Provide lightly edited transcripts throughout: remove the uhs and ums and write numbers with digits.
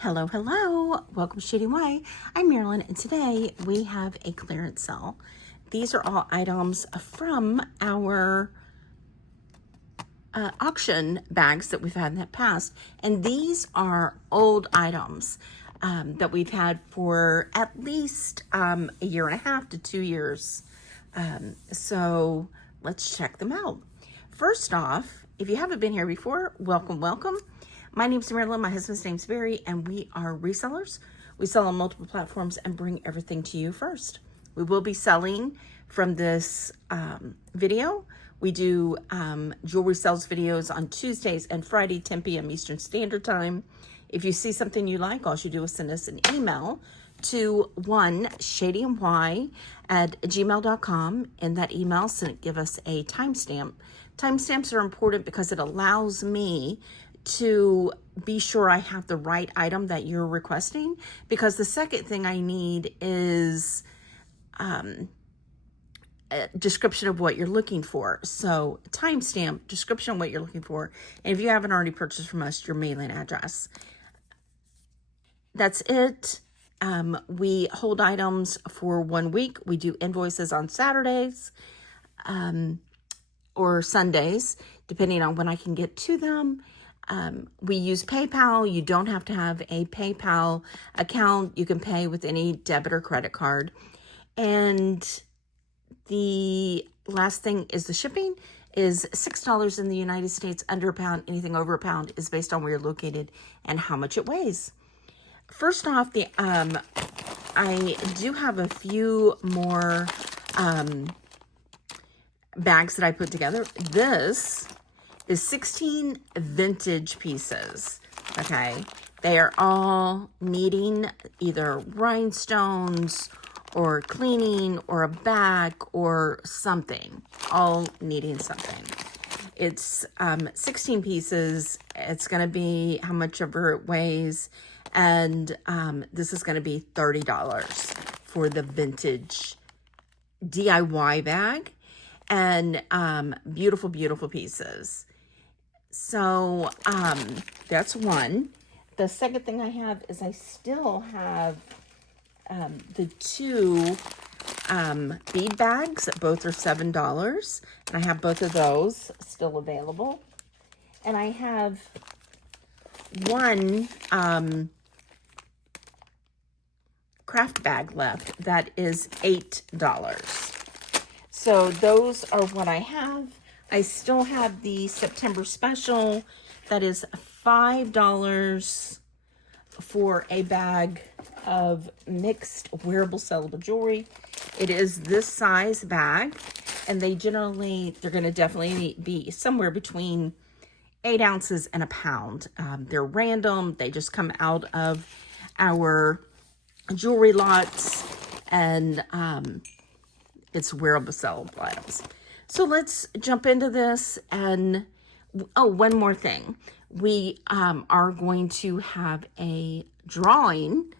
Hello, hello. Welcome to Shady Way. I'm Marilyn, and today we have a clearance sale. These are all items from our auction bags that we've had in the past, and these are old items that we've had for at least a year and a half to 2 years. So let's check them out. First off, if you haven't been here before, welcome, welcome. My name's Marilyn, my husband's name's Barry, and we are resellers. We sell on multiple platforms and bring everything to you first. We will be selling from this video. We do jewelry sales videos on Tuesdays and Friday, 10 p.m. Eastern Standard Time. If you see something you like, all you do is send us an email to shadymy@gmail.com. In that email, give us a timestamp. Timestamps are important because it allows me to be sure I have the right item that you're requesting, because the second thing I need is a description of what you're looking for. So timestamp, description of what you're looking for, and if you haven't already purchased from us, your mailing address. That's it. We hold items for 1 week. We do invoices on Saturdays or Sundays, depending on when I can get to them. We use PayPal. You don't have to have a PayPal account. You can pay with any debit or credit card. And the last thing is the shipping is $6 in the United States, under a pound. Anything over a pound is based on where you're located and how much it weighs. First off, I do have a few more bags that I put together. This is 16 vintage pieces, okay? They are all needing either rhinestones or cleaning or a bag or something, all needing something. It's 16 pieces. It's gonna be how much ever it weighs, and this is gonna be $30 for the vintage DIY bag, and beautiful, beautiful pieces. So that's one. The second thing I have is I still have the two bead bags. Both are $7, and I have both of those still available. And I have one craft bag left that is $8. So those are what I have. I still have the September special that is $5 for a bag of mixed wearable sellable jewelry. It is this size bag, and they're going to definitely be somewhere between 8 ounces and a pound. They're random. They just come out of our jewelry lots, and it's wearable sellable items. So let's jump into this. And oh, one more thing. We are going to have a drawing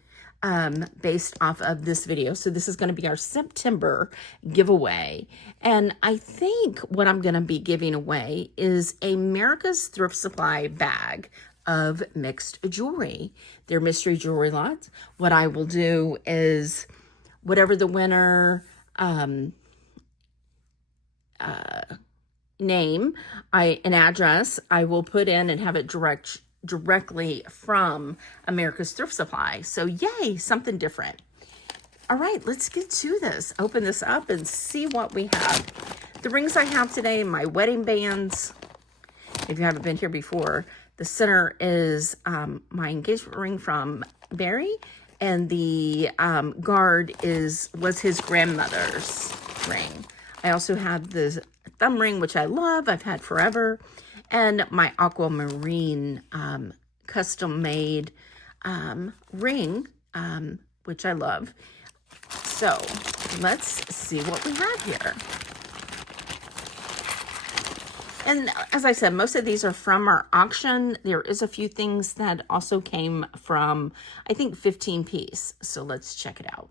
based off of this video. So this is going to be our September giveaway. And I think what I'm going to be giving away is a America's Thrift Supply bag of mixed jewelry. They're mystery jewelry lots. What I will do is whatever the winner name, an address, I will put in and have it directly from America's Thrift Supply. So yay, something different. All right, let's get to this. Open this up and see what we have. The rings I have today, my wedding bands. If you haven't been here before, the center is my engagement ring from Barry, and the guard was his grandmother's ring. I also have the thumb ring, which I love. I've had forever. And my aquamarine custom-made ring, which I love. So let's see what we have here. And as I said, most of these are from our auction. There is a few things that also came from, I think, 15 piece. So let's check it out.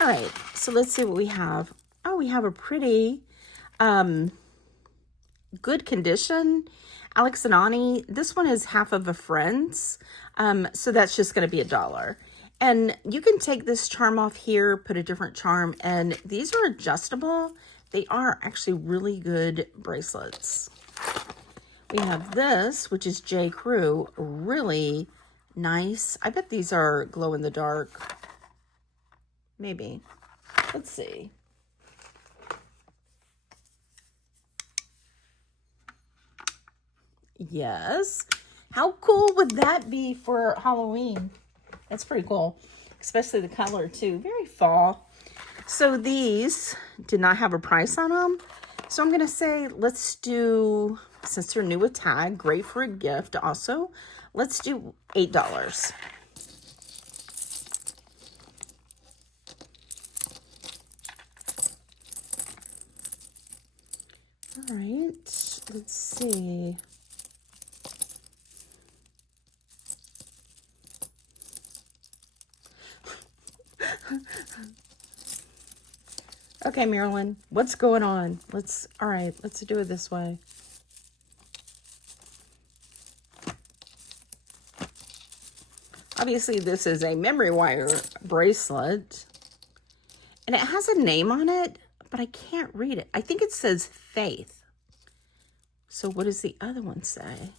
All right, so let's see what we have. Oh, we have a pretty good condition Alex and Ani, this one is half of a friend's. So that's just going to be $1. And you can take this charm off here, put a different charm, and these are adjustable. They are actually really good bracelets. We have this, which is J. Crew, really nice. I bet these are glow in the dark. Maybe. Let's see. Yes. How cool would that be for Halloween? That's pretty cool. Especially the color too. Very fall. So these did not have a price on them. So I'm going to say, let's do, since they're new with tag, great for a gift also, let's do $8. All right, let's see. Okay, Marilyn, what's going on? All right, let's do it this way. Obviously, this is a memory wire bracelet, and it has a name on it, but I can't read it. I think it says Faith. So what does the other one say?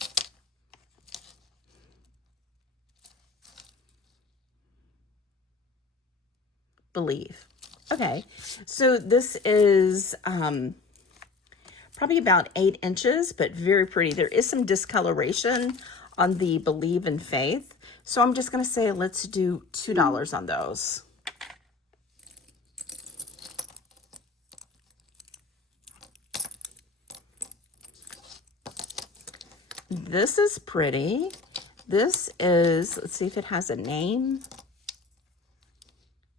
Believe. Okay, so this is probably about 8 inches, but very pretty. There is some discoloration on the Believe in Faith. So I'm just going to say, let's do $2 on those. This is pretty. This is, let's see if it has a name.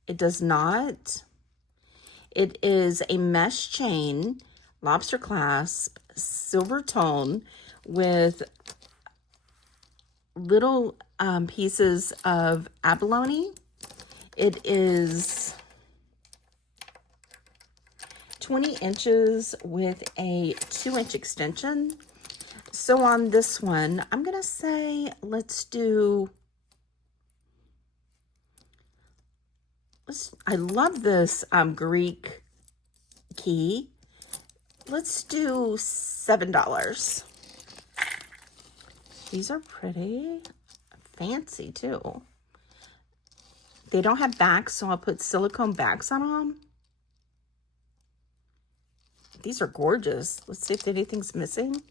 It does not. It is a mesh chain, lobster clasp, silver tone with little pieces of abalone. It is 20 inches with a 2-inch extension. So on this one, I'm going to say, I love this Greek key. Let's do $7. These are pretty fancy too. They don't have backs, so I'll put silicone backs on them. These are gorgeous. Let's see if anything's missing.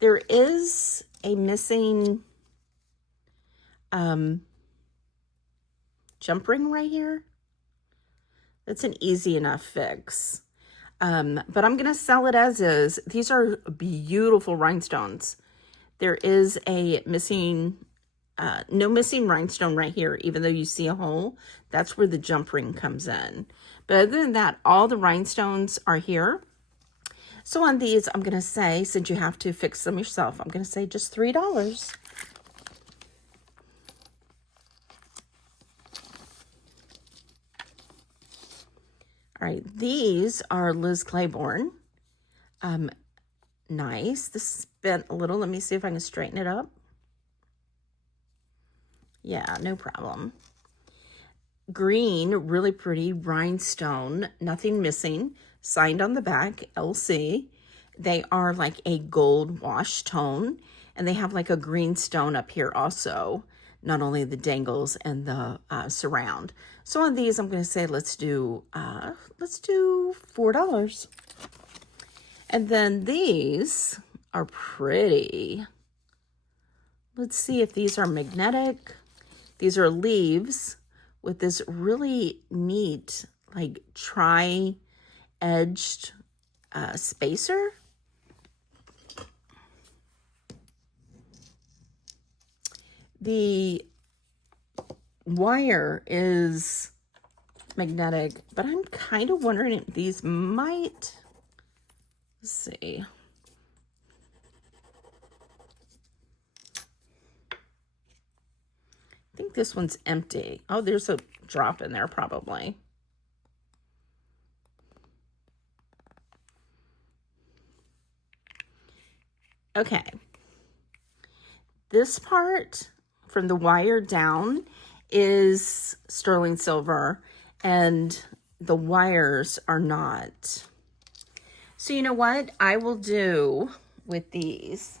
There is a missing jump ring right here. That's an easy enough fix. But I'm going to sell it as is. These are beautiful rhinestones. There is a missing, no missing rhinestone right here, even though you see a hole. That's where the jump ring comes in. But other than that, all the rhinestones are here. So on these, I'm going to say, since you have to fix them yourself, I'm going to say just $3. All right, these are Liz Claiborne. Nice. This is bent a little. Let me see if I can straighten it up. Yeah, no problem. Green, really pretty, rhinestone, nothing missing. Signed on the back, LC. They are like a gold wash tone, and they have like a green stone up here also. Not only the dangles and the surround. So on these, I'm going to say let's do $4. And then these are pretty. Let's see if these are magnetic. These are leaves with this really neat, like tri-edged spacer. The wire is magnetic, but I'm kind of wondering if these might, let's see. I think this one's empty. Oh, there's a drop in there probably. Okay. This part from the wire down is sterling silver, and the wires are not. So you know what I will do with these?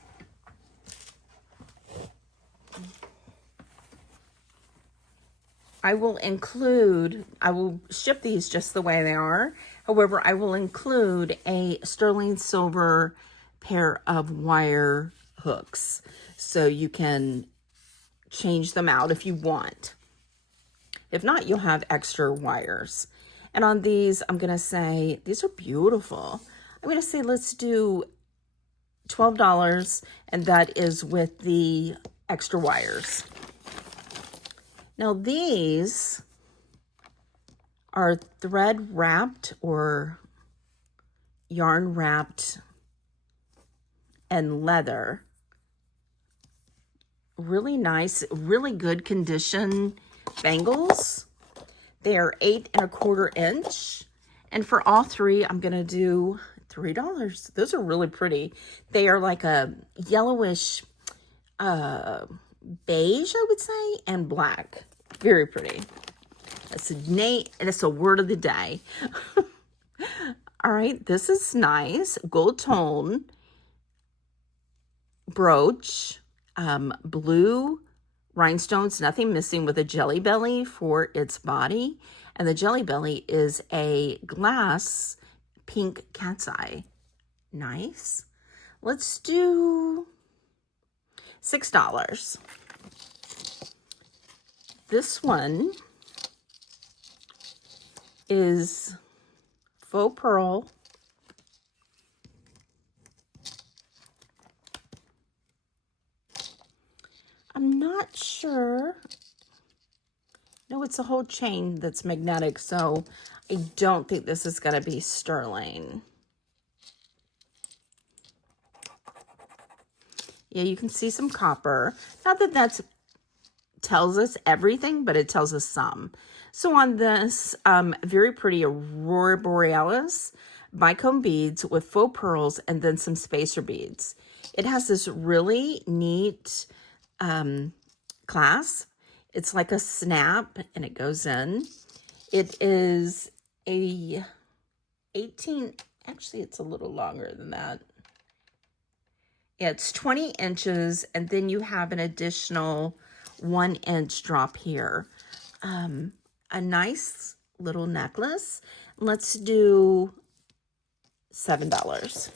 I will ship these just the way they are. However, I will include a sterling silver pair of wire hooks, so you can change them out if you want. If not, you'll have extra wires. And on these, I'm going to say, these are beautiful. I'm going to say, let's do $12, and that is with the extra wires. Now these are thread wrapped or yarn wrapped and leather. Really nice, really good condition bangles. They are 8 1/4 inch. And for all three, I'm going to do $3. Those are really pretty. They are like a yellowish beige, I would say, and black. Very pretty. That's a word of the day. All right, this is nice. Gold tone brooch, blue rhinestones, nothing missing, with a jelly belly for its body. And the jelly belly is a glass pink cat's eye. Nice. Let's do $6. This one is faux pearl. I'm not sure. No, it's a whole chain that's magnetic, so I don't think this is going to be sterling. Yeah, you can see some copper. Not that that tells us everything, but it tells us some. So on this very pretty Aurora Borealis bicone beads with faux pearls and then some spacer beads. It has this really neat clasp. It's like a snap and it goes in. It is a 18, actually it's a little longer than that. Yeah, it's 20 inches, and then you have an additional 1 inch drop here. A nice little necklace. Let's do $7.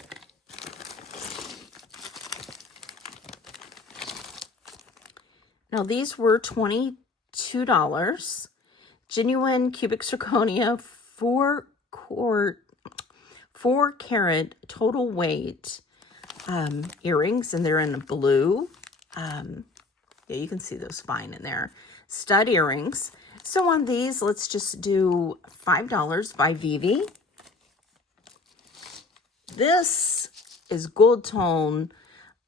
Now these were $22. Genuine cubic zirconia, 4 carat total weight earrings, and they're in blue. Yeah, you can see those fine in there. Stud earrings. So on these, let's just do $5 by Vivi. This is gold tone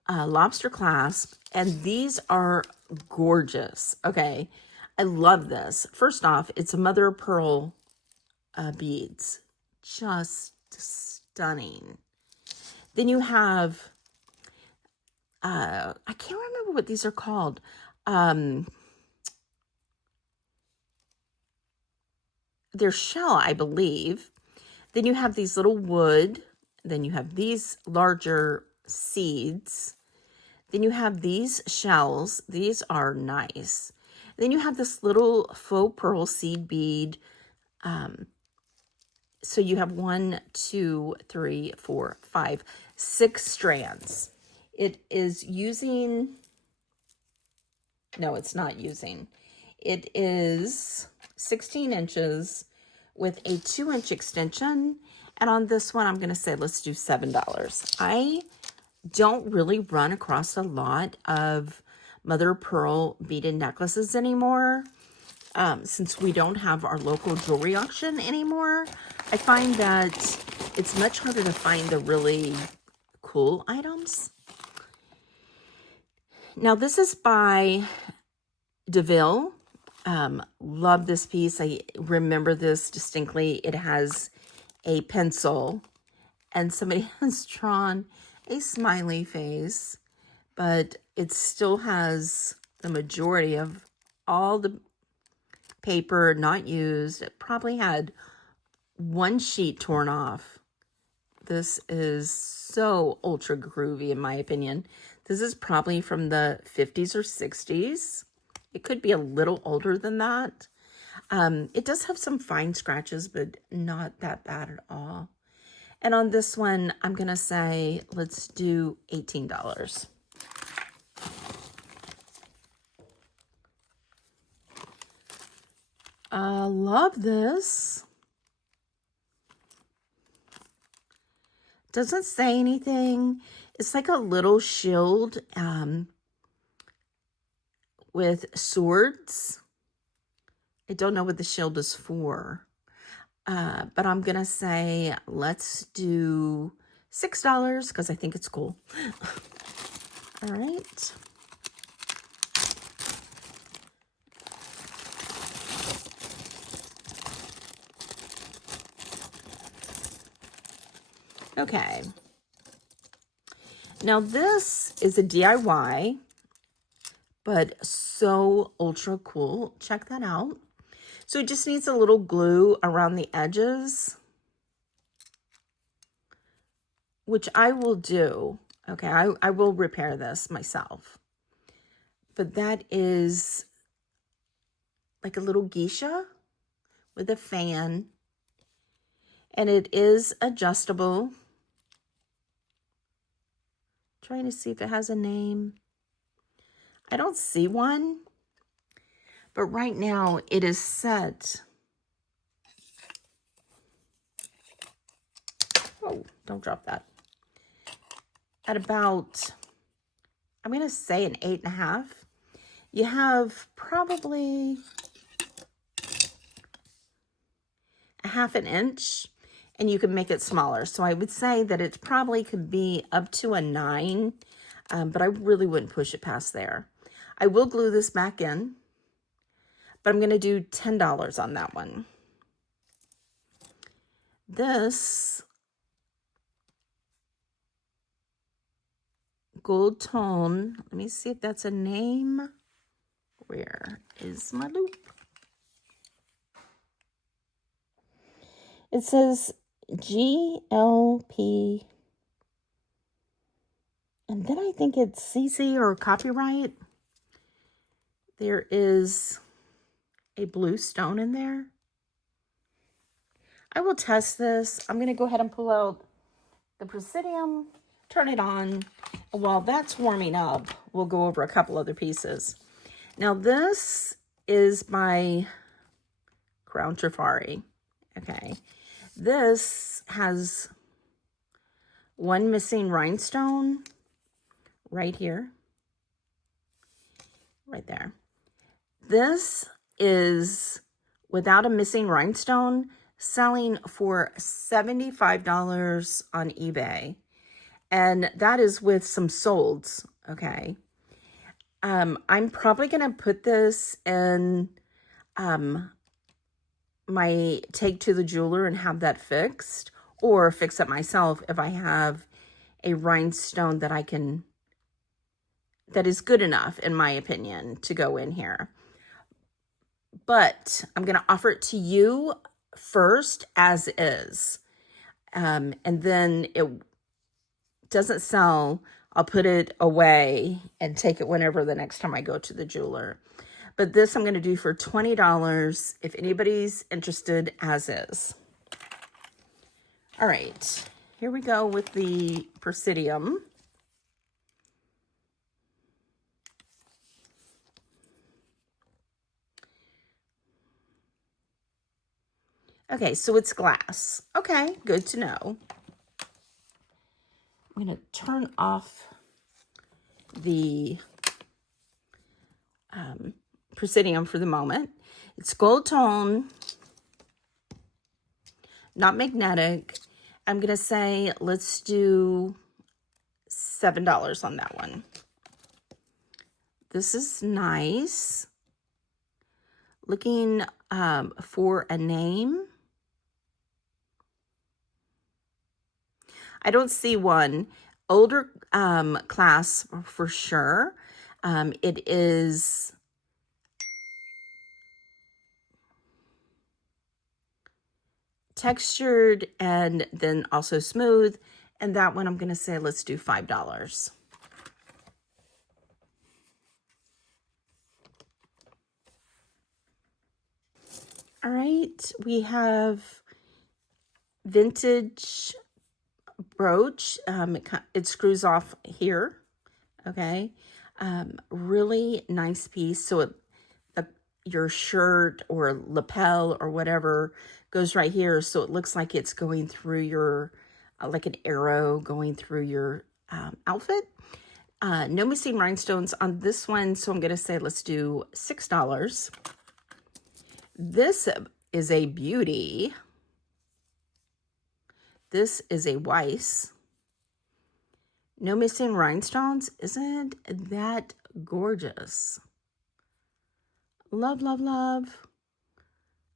lobster clasp, and these are gorgeous. Okay, I love this. First off, it's a mother of pearl beads. Just stunning. Then you have, I can't remember what these are called. They're shell, I believe. Then you have these little wood. Then you have these larger seeds. Then you have these shells. These are nice. Then you have this little faux pearl seed bead. So you have 1, 2, 3, 4, 5, 6 strands. It is using, no, it's not using. It is 16 inches with a 2-inch extension. And on this one, I'm going to say, let's do $7. I don't really run across a lot of mother of pearl beaded necklaces anymore. Since we don't have our local jewelry auction anymore, I find that it's much harder to find the really cool items. Now this is by DeVille. Love this piece. I remember this distinctly. It has a pencil and somebody has drawn a smiley face, but it still has the majority of all the paper not used. It probably had one sheet torn off. This is so ultra groovy in my opinion. This is probably from the 50s or 60s. It could be a little older than that. It does have some fine scratches, but not that bad at all. And on this one, I'm going to say, let's do $18. I love this. Doesn't say anything. It's like a little shield with swords. I don't know what the shield is for. But I'm going to say, let's do $6 because I think it's cool. All right. Okay. Now this is a DIY, but so ultra cool. Check that out. So it just needs a little glue around the edges, which I will do. Okay, I will repair this myself. But that is like a little geisha with a fan. And it is adjustable. Trying to see if it has a name. I don't see one. But right now it is set. Oh, don't drop that. At about, I'm going to say an 8.5. You have probably a 1/2 inch and you can make it smaller. So I would say that it probably could be up to a 9, but I really wouldn't push it past there. I will glue this back in. But I'm going to do $10 on that one. This gold tone, let me see if that's a name. Where is my loop? It says GLP. And then I think it's CC or copyright. There is a blue stone in there. I will test this. I'm going to go ahead and pull out the Presidium, turn it on. While that's warming up, we'll go over a couple other pieces. Now this is my Crown Trifari. Okay. This has one missing rhinestone right here. Right there. This is without a missing rhinestone, selling for $75 on eBay. And that is with some solds, okay? I'm probably going to put this in my take to the jeweler and have that fixed, or fix it myself if I have a rhinestone that that is good enough, in my opinion, to go in here. But I'm going to offer it to you first as is. And then it doesn't sell, I'll put it away and take it whenever the next time I go to the jeweler. But this I'm going to do for $20 if anybody's interested as is. All right, here we go with the Presidium. Okay, so it's glass. Okay, good to know. I'm going to turn off the Presidium for the moment. It's gold tone, not magnetic. I'm going to say let's do $7 on that one. This is nice. Looking for a name. I don't see one. Older class for sure. It is textured and then also smooth. And that one I'm going to say, let's do $5. All right, we have vintage brooch. It screws off here. Okay. Really nice piece. So your shirt or lapel or whatever goes right here. So it looks like it's going through your, like an arrow going through your outfit. No missing rhinestones on this one. So I'm going to say, let's do $6. This is a beauty. This is a Weiss. No missing rhinestones. Isn't that gorgeous? Love, love, love.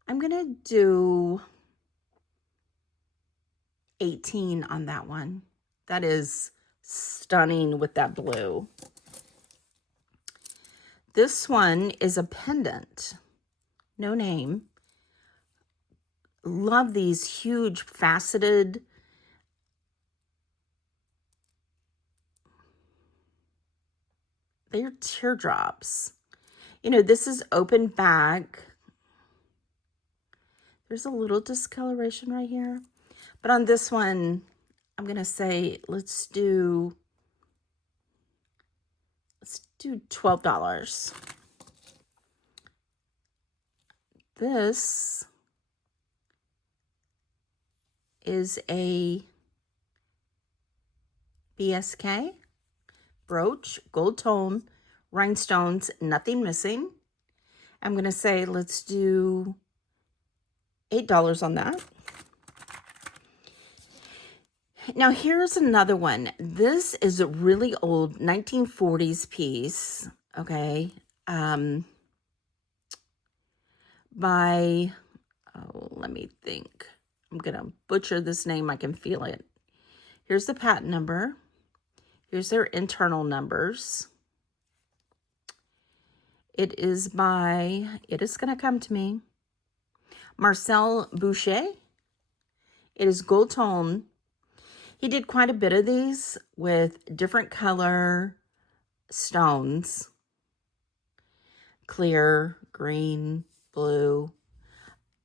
I'm going to do 18 on that one. That is stunning with that blue. This one is a pendant. No name. Love these huge faceted. They're teardrops. You know, this is open back. There's a little discoloration right here. But on this one, I'm going to say, let's do $12. This is a BSK brooch, gold tone, rhinestones, nothing missing. I'm going to say, let's do $8 on that. Now, here's another one. This is a really old 1940s piece, okay, by, oh, let me think. I'm going to butcher this name. I can feel it. Here's the patent number. Here's their internal numbers. It is by, it is going to come to me, Marcel Boucher. It is gold tone. He did quite a bit of these with different color stones. Clear, green, blue.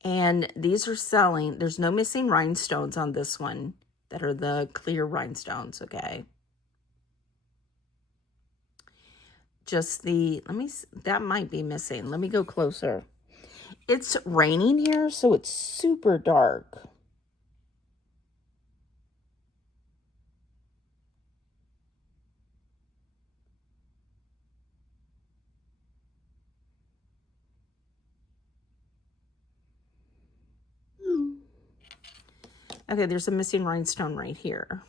And these are selling. There's no missing rhinestones on this one that are the clear rhinestones, okay? Just the, that might be missing. Let me go closer. It's raining here, so it's super dark. Okay, there's a missing rhinestone right here.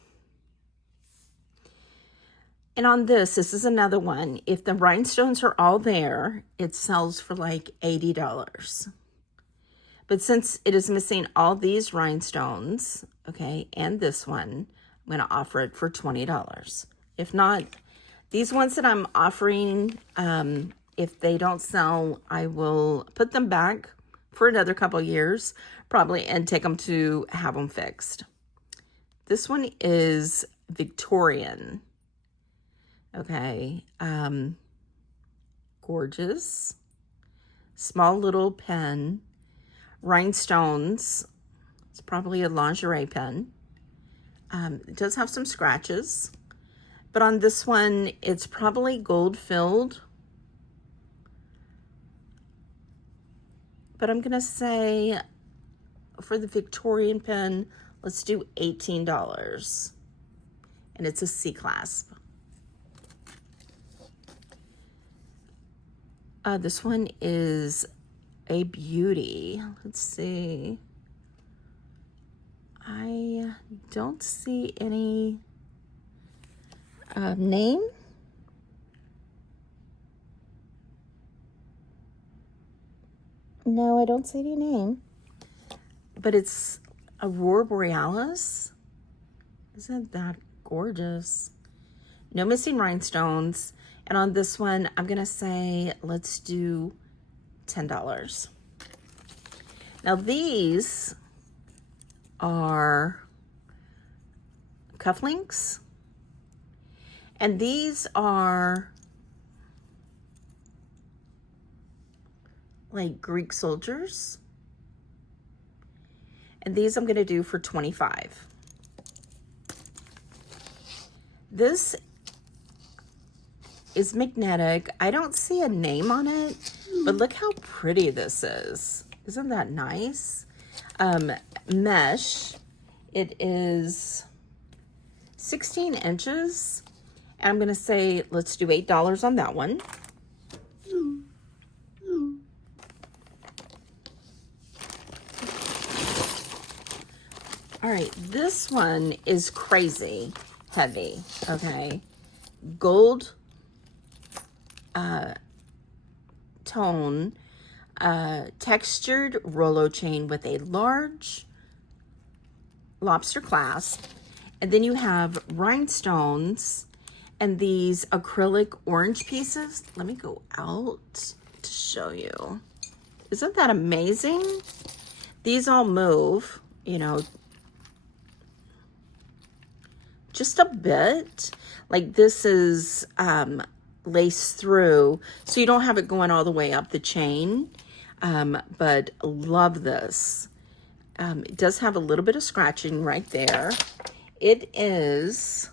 And on this is another one. If the rhinestones are all there, it sells for like $80. But since it is missing all these rhinestones, okay, and this one, I'm going to offer it for $20. If not, these ones that I'm offering, if they don't sell, I will put them back for another couple years, probably, and take them to have them fixed. This one is Victorian. Okay, gorgeous. Small little pen. Rhinestones. It's probably a lingerie pen. It does have some scratches. But on this one, it's probably gold filled. But I'm going to say for the Victorian pen, let's do $18. And it's a C-clasp. This one is a beauty. Let's see. I don't see any name. No, I don't see any name. But it's Aurora Borealis. Isn't that gorgeous? No missing rhinestones. And on this one, I'm going to say, let's do $10. Now these are cufflinks, and these are like Greek soldiers. And these I'm going to do for $25. This is magnetic. I don't see a name on it, but look how pretty this is. Isn't that nice? Mesh. It is 16 inches. And I'm going to say, let's do $8 on that one. All right, this one is crazy heavy, okay? Gold tone, textured Rolo chain with a large lobster clasp. And then you have rhinestones and these acrylic orange pieces. Let me go out to show you. Isn't that amazing? These all move, you know, just a bit. Like this is laced through, so you don't have it going all the way up the chain. But love this. It does have a little bit of scratching right there. It is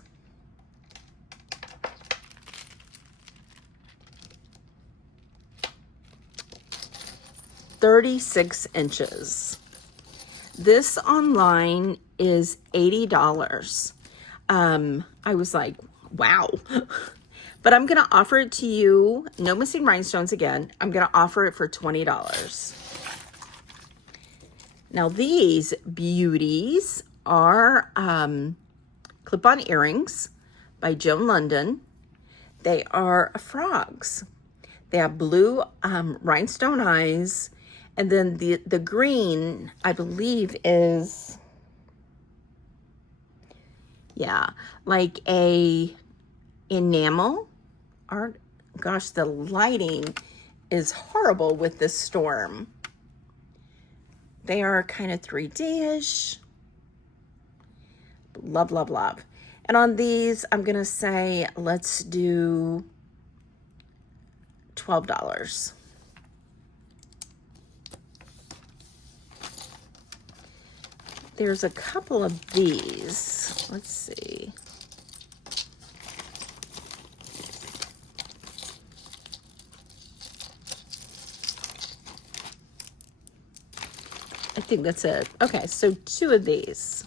$36 inches. This online is $80. I was like, wow. But I'm going to offer it to you. No missing rhinestones again. I'm going to offer it for $20. Now these beauties are clip-on earrings by Joan London. They are frogs. They have blue rhinestone eyes. And then the green, I believe, is, yeah, like a enamel art. Gosh, the lighting is horrible with this storm. They are kind of 3D-ish. Love, love, love. And on these, I'm going to say, let's do $12. There's a couple of these. Let's see. I think that's it. Okay, so 2 of these.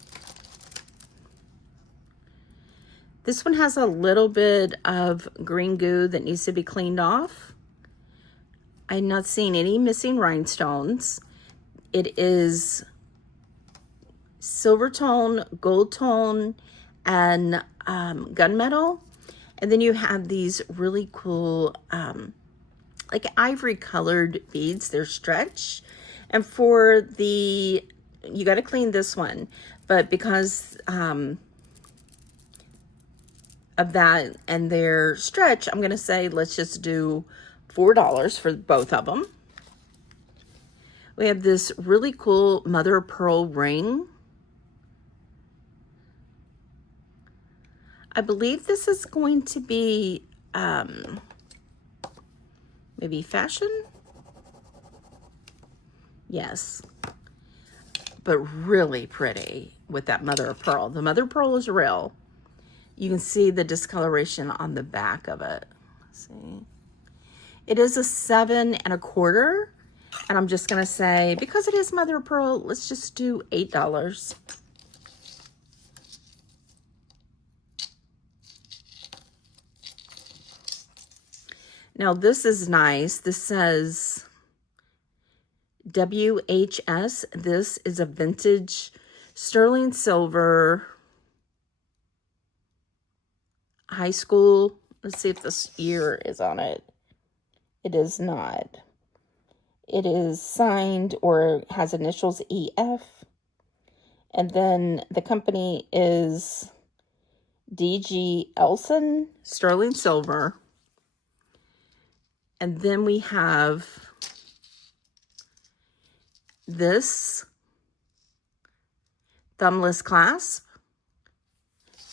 This one has a little bit of green goo that needs to be cleaned off. I'm not seeing any missing rhinestones. It is silver tone, gold tone, and gunmetal. And then you have these really cool, like ivory colored beads. They're stretch. And for the, you got to clean this one, but because of that and their stretch, I'm going to say, let's just do $4 for both of them. We have this really cool mother of pearl ring. I believe this is going to be maybe fashion. Yes, but really pretty with that mother of pearl. The mother of pearl is real. You can see the discoloration on the back of it. Let's see. It is a 7 1/4. And I'm just going to say, because it is mother of pearl, let's just do $8. Now this is nice. This says WHS. This is a vintage sterling silver high school. Let's see if this year is on it. It is not. It is signed or has initials EF. And then the company is DG Elson, sterling silver. And then we have this thumbless clasp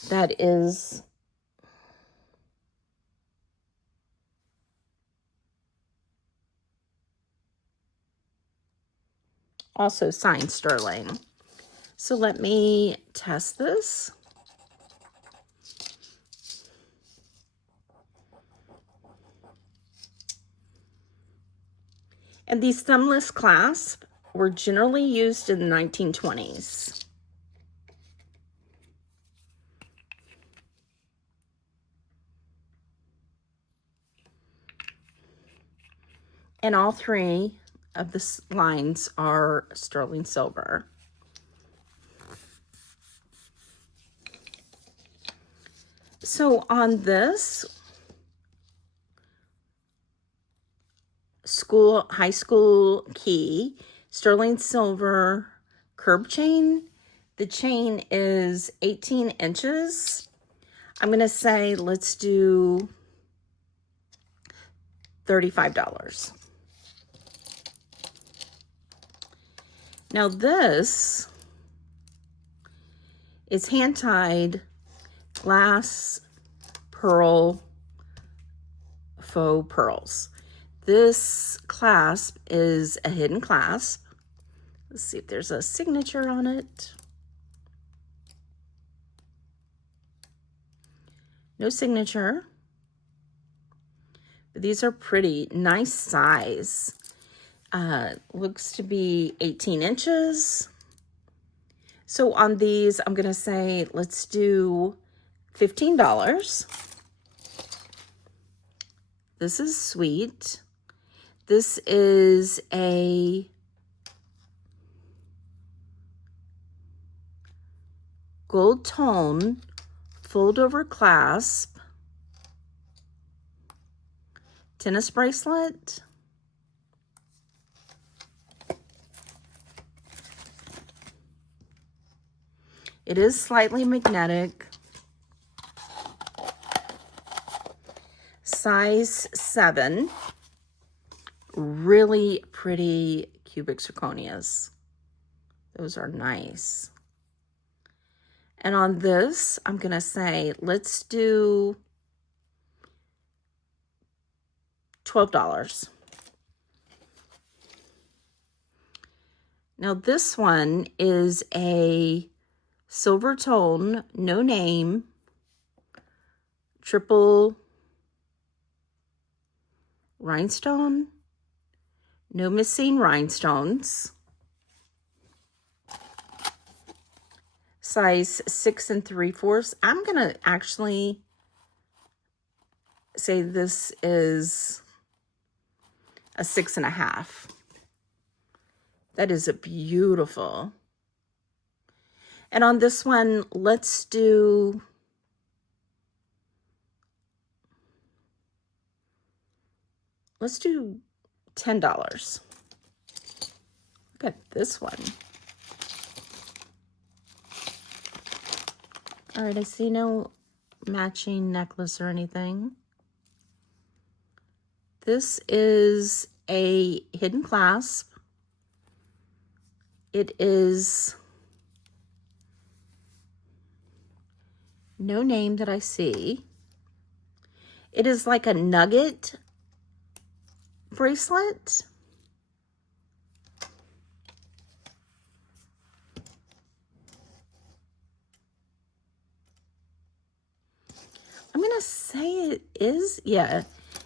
that is also signed sterling. So let me test this. And these thumbless clasps were generally used in the 1920s. And all three of the lines are sterling silver. So on this high school key, sterling silver curb chain, the chain is 18 inches. I'm going to say let's do $35. Now this is hand-tied glass pearl faux pearls. This clasp is a hidden clasp. Let's see if there's a signature on it. No signature. But these are pretty nice size. Looks to be 18 inches. So on these, I'm going to say, let's do $15. This is sweet. This is a gold tone fold over clasp tennis bracelet. It is slightly magnetic. Size 7. Really pretty cubic zirconias. Those are nice. And on this, I'm going to say, let's do $12. Now this one is a silver tone, no name, triple rhinestone, no missing rhinestones. Size 6 3/4. I'm going to actually say this is a 6.5. That is a beautiful. And on this one, let's do $10. Look at this one. All right, I see no matching necklace or anything. This is a hidden clasp. It is no name that I see. It is like a nugget bracelet. I'm going to say it is, yeah,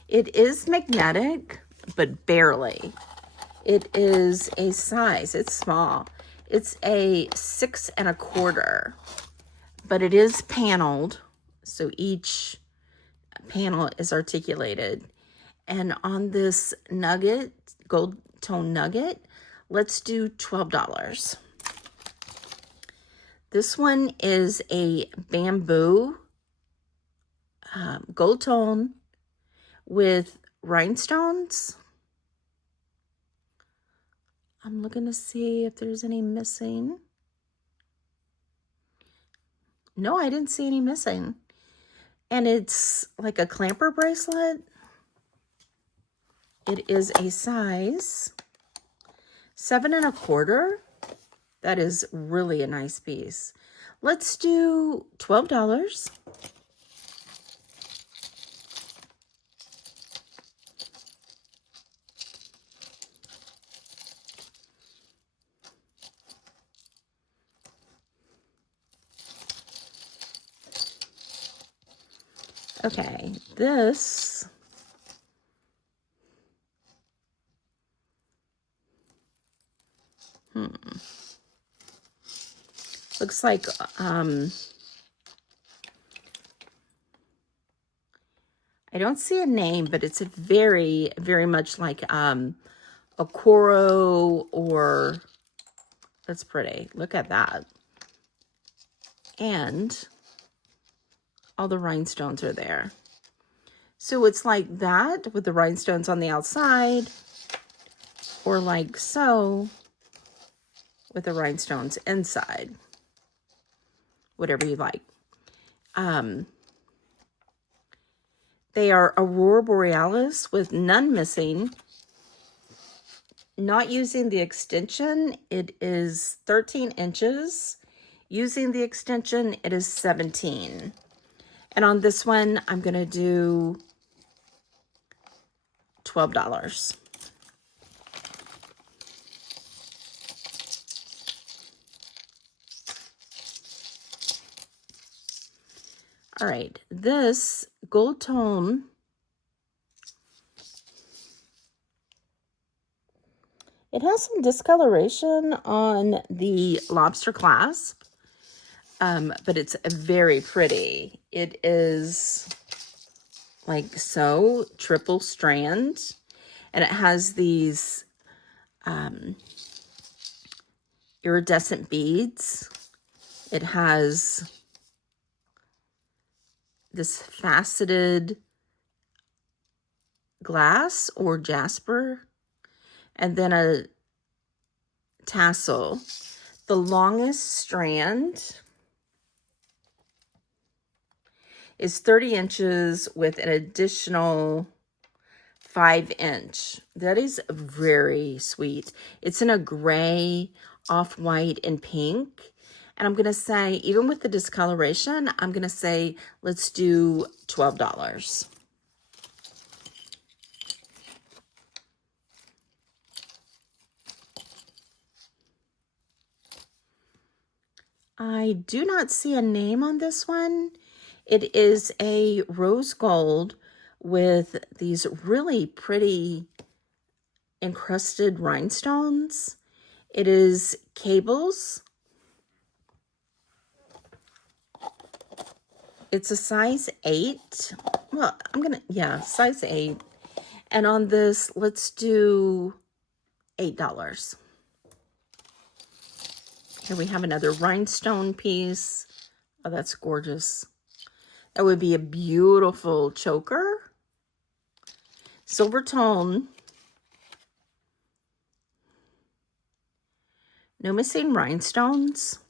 it is magnetic, but barely. It is a size, it's small. It's a 6 1/4, but it is paneled. So each panel is articulated. And on this nugget, gold tone nugget, let's do $12. This one is a bamboo gold tone with rhinestones. I'm looking to see if there's any missing. No, I didn't see any missing. And it's like a clamper bracelet. It is a size 7 1/4. That is really a nice piece. Let's do $12. Okay, this looks like I don't see a name, but it's a very, very much like a Coro, or that's pretty. Look at that. And all the rhinestones are there. So it's like that with the rhinestones on the outside, or like so with the rhinestones inside. Whatever you like. They are Aurora Borealis with none missing. Not using the extension, it is 13 inches. Using the extension, it is 17. And on this one, I'm going to do $12. All right, this gold tone, it has some discoloration on the lobster clasp, but it's very pretty. It is like so, triple strand, and it has these iridescent beads. It has this faceted glass or jasper, and then a tassel. The longest strand is 30 inches with an additional 5-inch. That is very sweet. It's in a gray, off-white, and pink. And I'm going to say, even with the discoloration, I'm going to say, let's do $12. I do not see a name on this one. It is a rose gold with these really pretty encrusted rhinestones. It is cables. It's a size 8. Well, size 8. And on this, let's do $8. Here we have another rhinestone piece. Oh, that's gorgeous. That would be a beautiful choker. Silver tone. No missing rhinestones.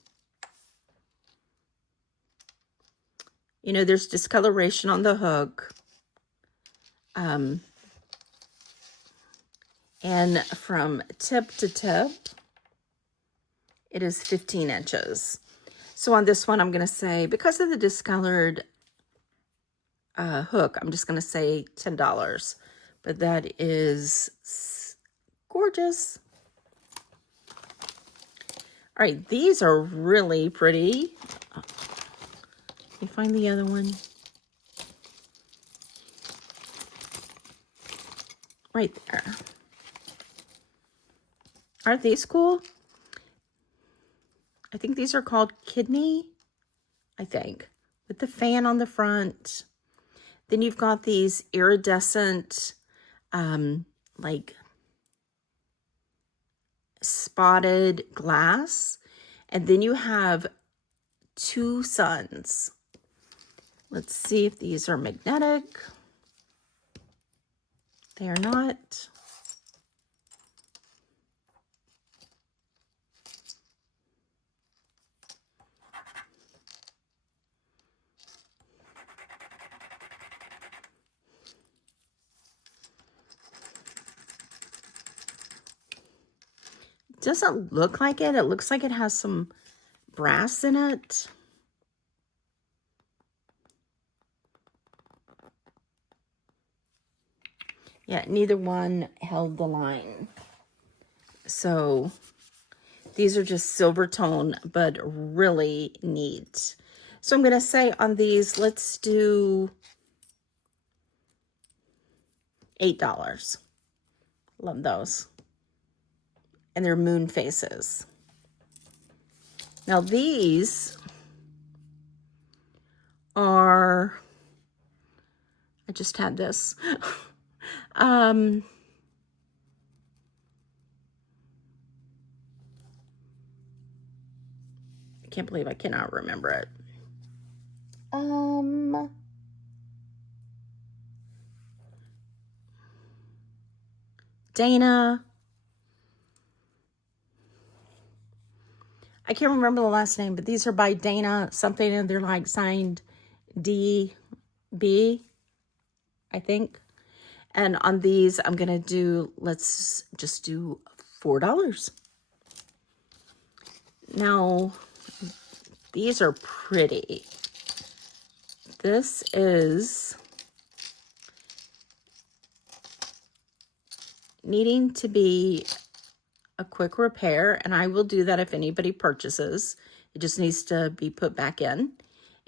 You know, there's discoloration on the hook. And from tip to tip, it is 15 inches. So on this one, I'm going to say, because of the discolored hook, I'm just going to say $10. But that is gorgeous. All right, these are really pretty. Let me find the other one. Right there. Aren't these cool? I think these are called kidney, I think, with the fan on the front. Then you've got these iridescent, like spotted glass. And then you have 2 suns. Let's see if these are magnetic. They are not. Doesn't look like it. It looks like it has some brass in it. Yeah, neither one held the line. So these are just silver tone, but really neat. So I'm going to say on these, let's do $8. Love those. And they're moon faces. Now these are, I just had this. I can't believe I cannot remember it. Dana. I can't remember the last name, but these are by Dana something, and they're like signed DB, I think. And on these, I'm going to do, let's just do $4. Now, these are pretty. This is needing to be a quick repair, and I will do that if anybody purchases. It just needs to be put back in.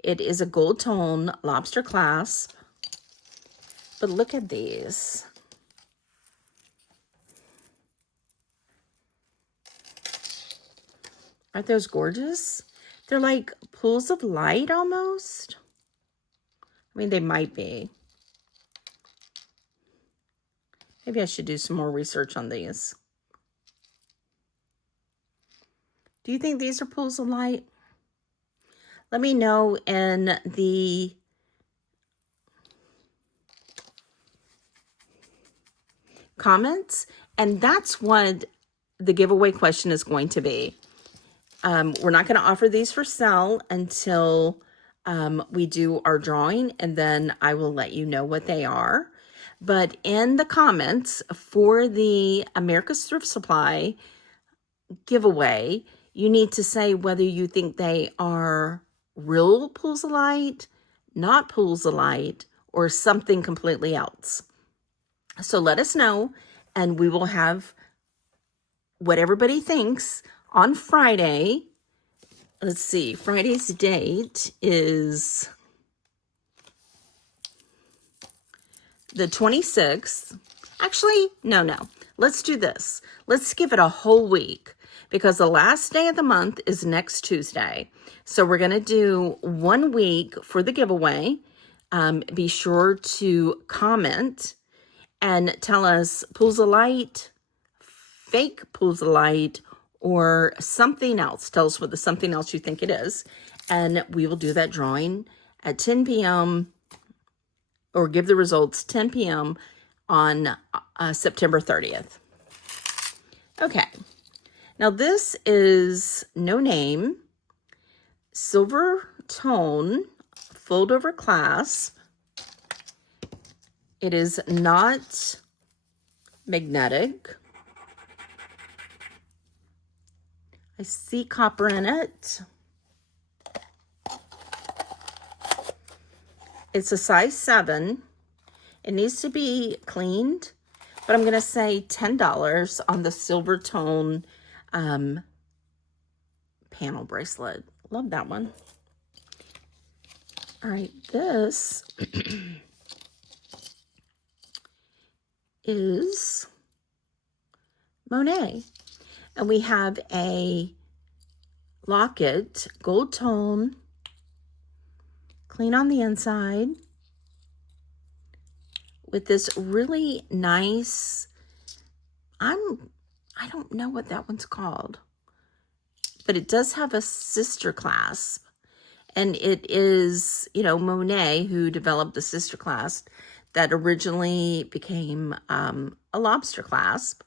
It is a gold tone lobster clasp, but look at these. Aren't those gorgeous? They're like pools of light almost. I mean, they might be. Maybe I should do some more research on these. Do you think these are pools of light? Let me know in the comments. And that's what the giveaway question is going to be. We're not going to offer these for sale until we do our drawing, and then I will let you know what they are. But in the comments for the America's Thrift Supply giveaway, you need to say whether you think they are real pools of light, not pools of light, or something completely else. So let us know, and we will have what everybody thinks on Friday. Let's see, Friday's date is the 26th. Actually, no. Let's do this. Let's give it a whole week, because the last day of the month is next Tuesday. So we're going to do 1 week for the giveaway. Be sure to comment and tell us pools of light, fake pools of light, or something else. Tell us what the something else you think it is. And we will do that drawing at 10 p.m. or give the results 10 p.m. on September 30th. Okay. Now this is no name, silver tone, fold over clasp. It is not magnetic. I see copper in it. It's a size 7. It needs to be cleaned, but I'm going to say $10 on the silver tone panel bracelet. Love that one. All right, this is Monet. And we have a locket, gold tone, clean on the inside, with this really nice, I don't know what that one's called, but it does have a sister clasp. And it is, Monet, who developed the sister clasp that originally became a lobster clasp.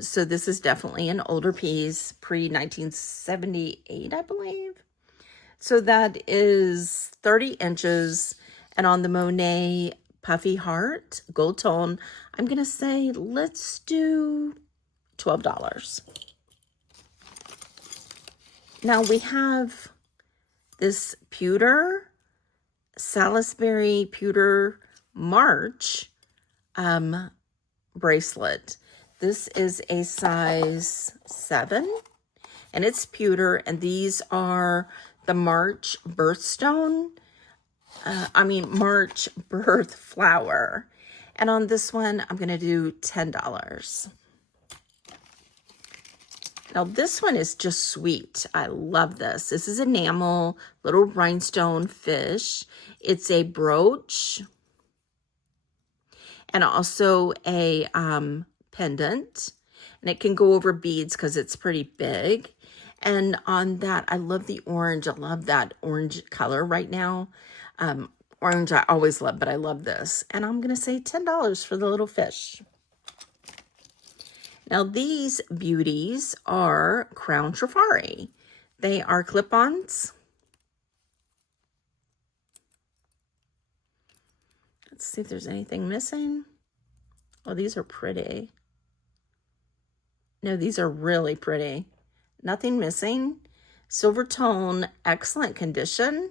So this is definitely an older piece, pre-1978, I believe. So that is 30 inches. And on the Monet Puffy Heart, gold tone, I'm going to say let's do $12. Now we have this pewter, Salisbury pewter March bracelet. This is a size 7, and it's pewter, and these are the March birthstone. March birth flower. And on this one, I'm going to do $10. Now this one is just sweet. I love this. This is enamel, little rhinestone fish. It's a brooch and also a pendant. And it can go over beads because it's pretty big. And on that, I love the orange. I love that orange color right now. Orange I always love, but I love this. And I'm going to say $10 for the little fish. Now these beauties are Crown Trifari. They are clip-ons. Let's see if there's anything missing. Oh, these are pretty. No, these are really pretty. Nothing missing. Silver tone, excellent condition.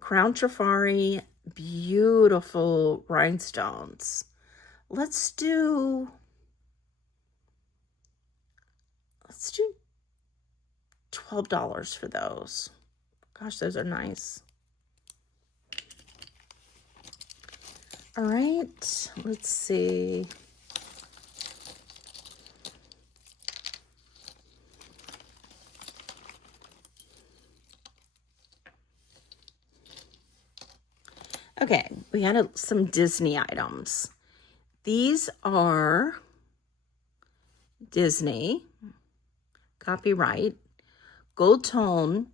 Crown Trifari, beautiful rhinestones. Let's do $12 for those. Gosh, those are nice. All right, let's see. Okay, we had some Disney items. These are Disney, copyright, gold tone,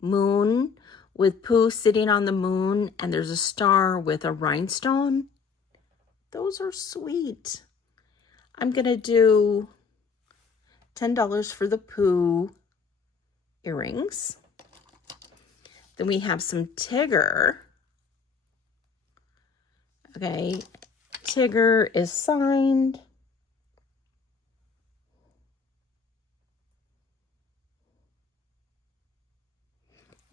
moon with Pooh sitting on the moon, and there's a star with a rhinestone. Those are sweet. I'm going to do $10 for the Pooh earrings. Then we have some Tigger. Okay, Tigger is signed.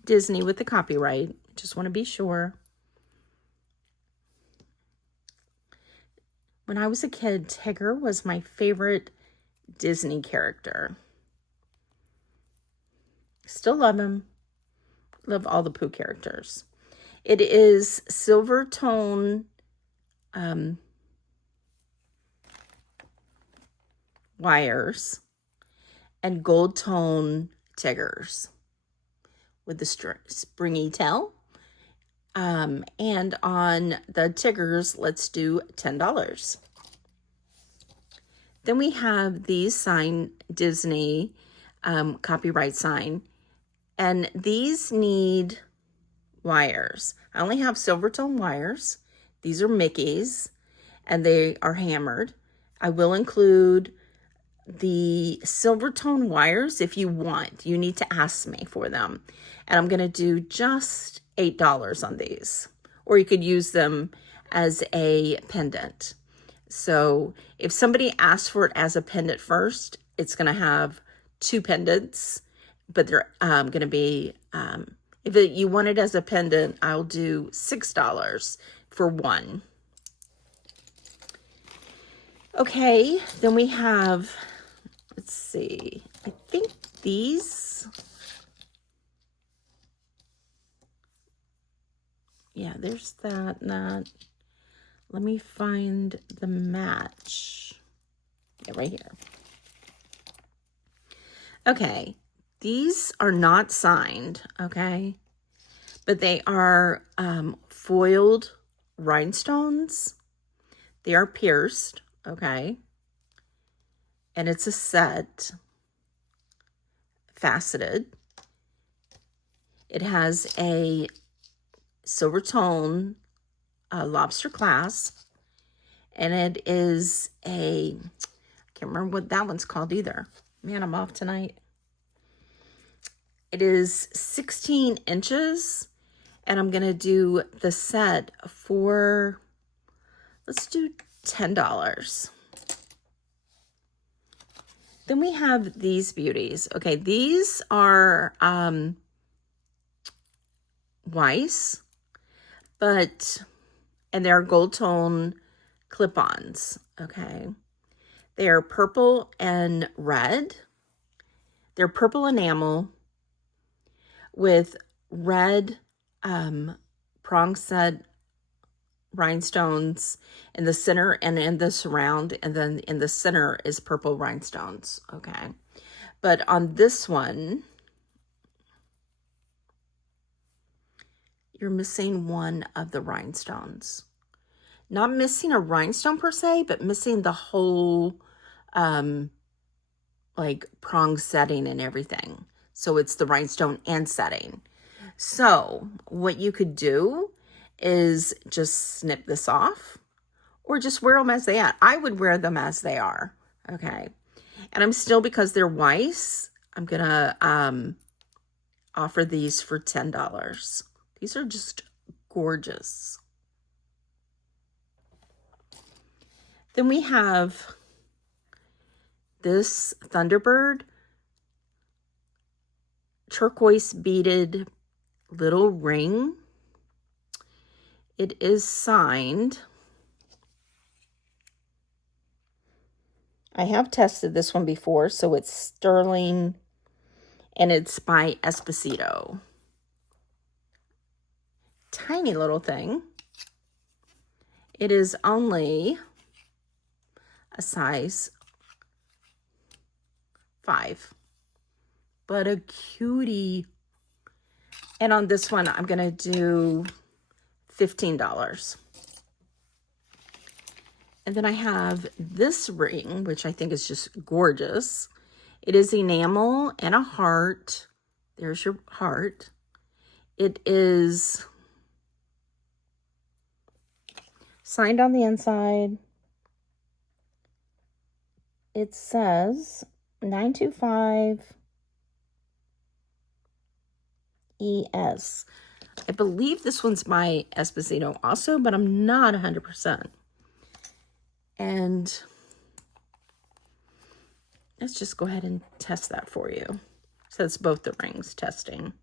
Disney with the copyright. Just want to be sure. When I was a kid, Tigger was my favorite Disney character. Still love him. Love all the Pooh characters. It is silver tone wires and gold tone Tiggers with the springy tail. And on the Tiggers, let's do $10. Then we have these signed Disney copyright sign. And these need wires. I only have silver tone wires. These are Mickey's, and they are hammered. I will include the silver tone wires if you want. You need to ask me for them. And I'm going to do just $8 on these. Or you could use them as a pendant. So if somebody asks for it as a pendant first, it's going to have 2 pendants. But they're going to be, if you want it as a pendant, I'll do $6 for one. Okay, then we have, let's see, I think these, yeah, there's that and that. Let me find the match. Yeah, right here. Okay. These are not signed, okay? But they are foiled rhinestones. They are pierced, okay? And it's a set, faceted. It has a silver tone lobster clasp. And it is a, I can't remember what that one's called either. Man, I'm off tonight. It is 16 inches, and I'm going to do the set for, let's do $10. Then we have these beauties. Okay, these are Weiss, and they're gold tone clip-ons, okay? They are purple and red. They're purple enamel with red prong set rhinestones in the center and in the surround, and then in the center is purple rhinestones, okay? But on this one, you're missing one of the rhinestones. Not missing a rhinestone per se, but missing the whole like prong setting and everything. So it's the rhinestone and setting. So what you could do is just snip this off or just wear them as they are. I would wear them as they are, okay? And I'm still, because they're Weiss, I'm gonna offer these for $10. These are just gorgeous. Then we have this Thunderbird turquoise beaded little ring. It is signed. I have tested this one before, so it's sterling, and it's by Esposito. Tiny little thing. It is only a size 5, but a cutie. And on this one, I'm gonna do $15. And then I have this ring, which I think is just gorgeous. It is enamel and a heart. There's your heart. It is signed on the inside. It says 925 ES. I believe this one's by Esposito also, but I'm not 100%. And let's just go ahead and test that for you. So it's both the rings testing.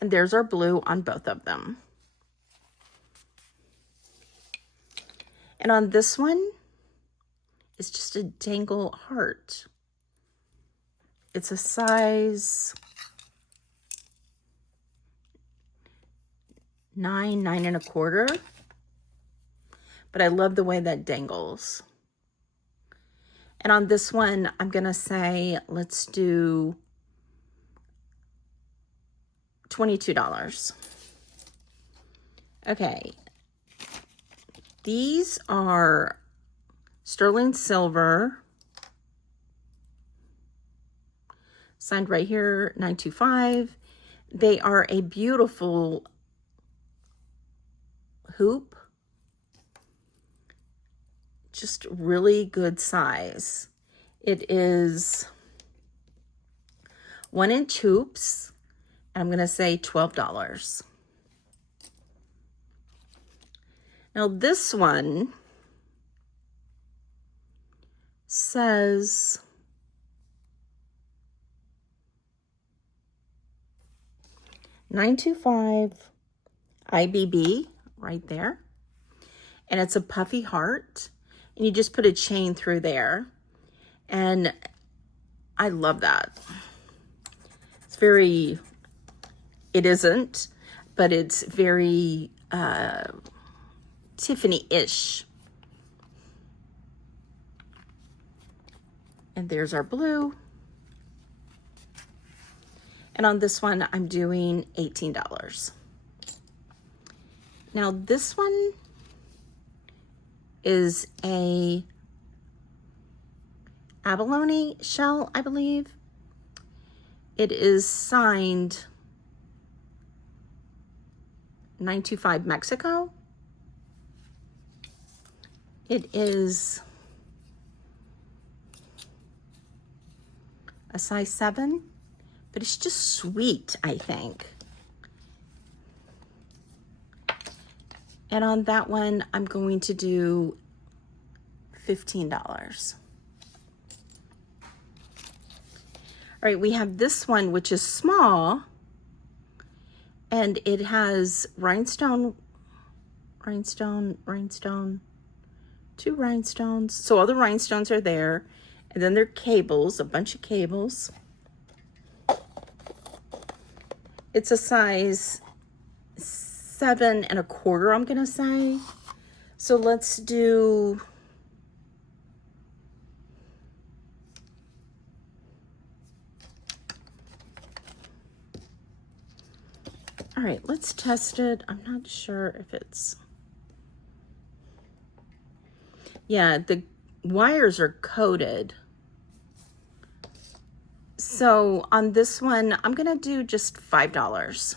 And there's our blue on both of them. And on this one, it's just a dangle heart. It's a size 9, 9.25. But I love the way that dangles. And on this one, I'm gonna say, let's do $22. Okay. These are sterling silver, signed right here, 925. They are a beautiful hoop, just really good size. It is 1-inch hoops, and I'm gonna say $12. Now this one says $925 IBB right there. And it's a puffy heart. And you just put a chain through there. And I love that. It's very, it isn't, but it's very Tiffany-ish. And there's our blue. And on this one, I'm doing $18. Now this one is a abalone shell, I believe. It is signed 925 Mexico. It is a size 7, but it's just sweet, I think. And on that one, I'm going to do $15. All right, we have this one, which is small, and it has rhinestone, two rhinestones. So all the rhinestones are there, and then there are cables, a bunch of cables. It's a size 7 1/4, I'm gonna say. So let's do, all right, let's test it. I'm not sure if it's, yeah, the wires are coated. So on this one, I'm gonna do just $5.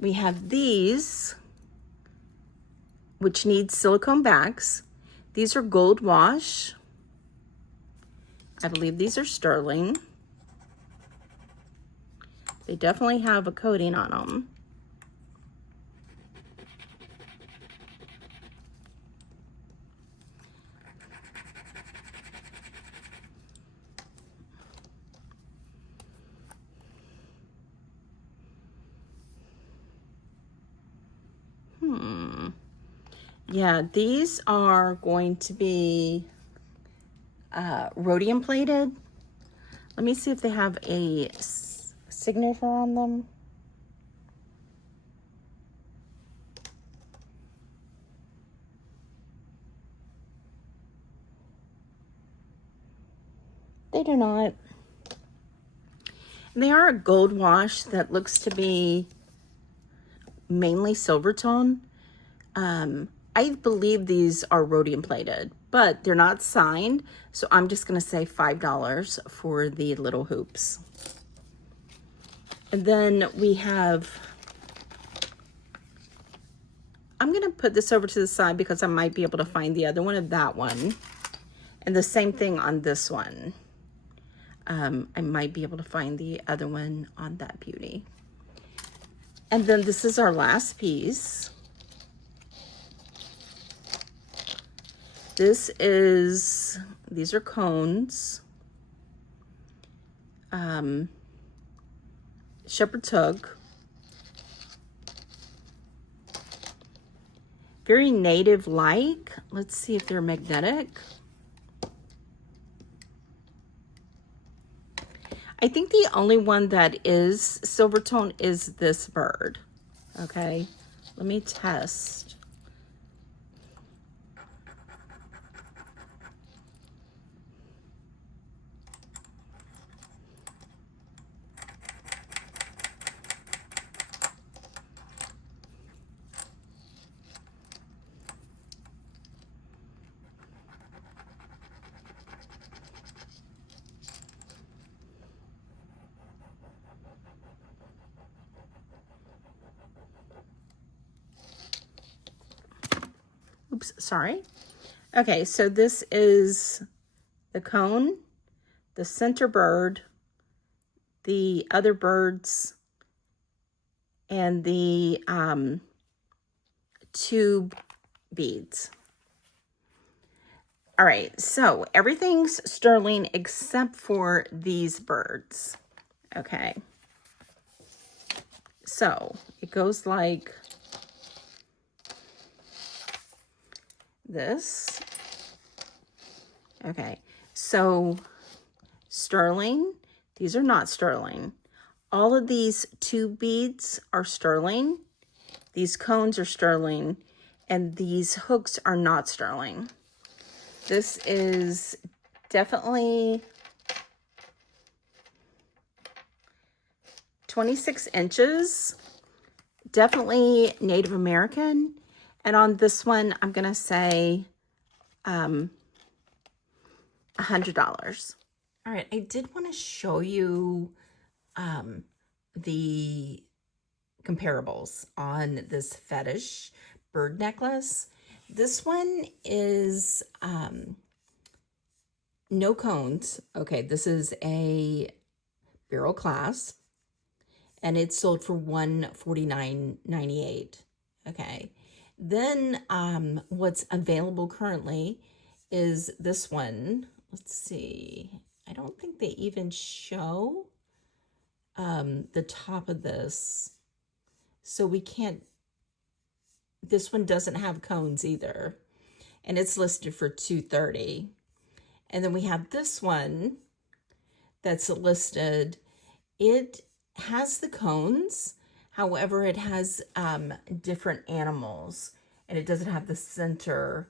We have these, which need silicone backs. These are gold wash. I believe these are sterling. They definitely have a coating on them. Yeah, these are going to be rhodium plated. Let me see if they have a signature on them. They do not. And they are a gold wash that looks to be mainly silver tone. I believe these are rhodium plated, but they're not signed. So I'm just going to say $5 for the little hoops. And then we have, I'm going to put this over to the side because I might be able to find the other one of that one. And the same thing on this one. I might be able to find the other one on that beauty. And then this is our last piece. These are cones. Shepherd's hook. Very native-like. Let's see if they're magnetic. I think the only one that is silver tone is this bird. Okay, let me test. Oops, sorry. Okay, so this is the cone, the center bird, the other birds, and the tube beads. All right, so everything's sterling except for these birds. Okay. So it goes like this. Okay, so sterling, these are not sterling. All of these tube beads are sterling. These cones are sterling, and these hooks are not sterling. This is definitely 26 inches, definitely Native American. And on this one, I'm gonna say $100. All right, I did want to show you the comparables on this fetish bird necklace. This one is no cones. Okay, this is a barrel clasp, and it's sold for $149.98. Okay. Then what's available currently is this one. Let's see. I don't think they even show the top of this. So we can't, this one doesn't have cones either. And it's listed for $230. And then we have this one that's listed. It has the cones. However, it has different animals, and it doesn't have the center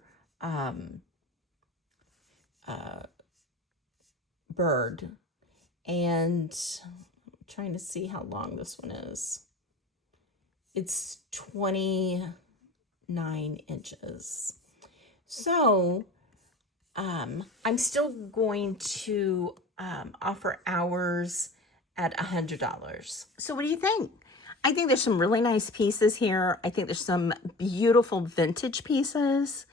bird. And I'm trying to see how long this one is. It's 29 inches. So I'm still going to offer ours at $100. So what do you think? I think there's some really nice pieces here. I think there's some beautiful vintage pieces.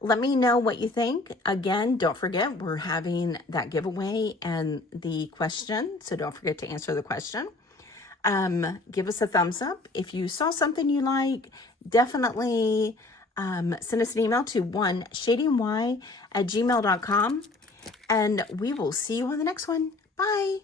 Let me know what you think. Again, don't forget, we're having that giveaway and the question, so don't forget to answer the question. Give us a thumbs up. If you saw something you like, definitely send us an email to oneshadingY@gmail.com, and we will see you on the next one. Bye.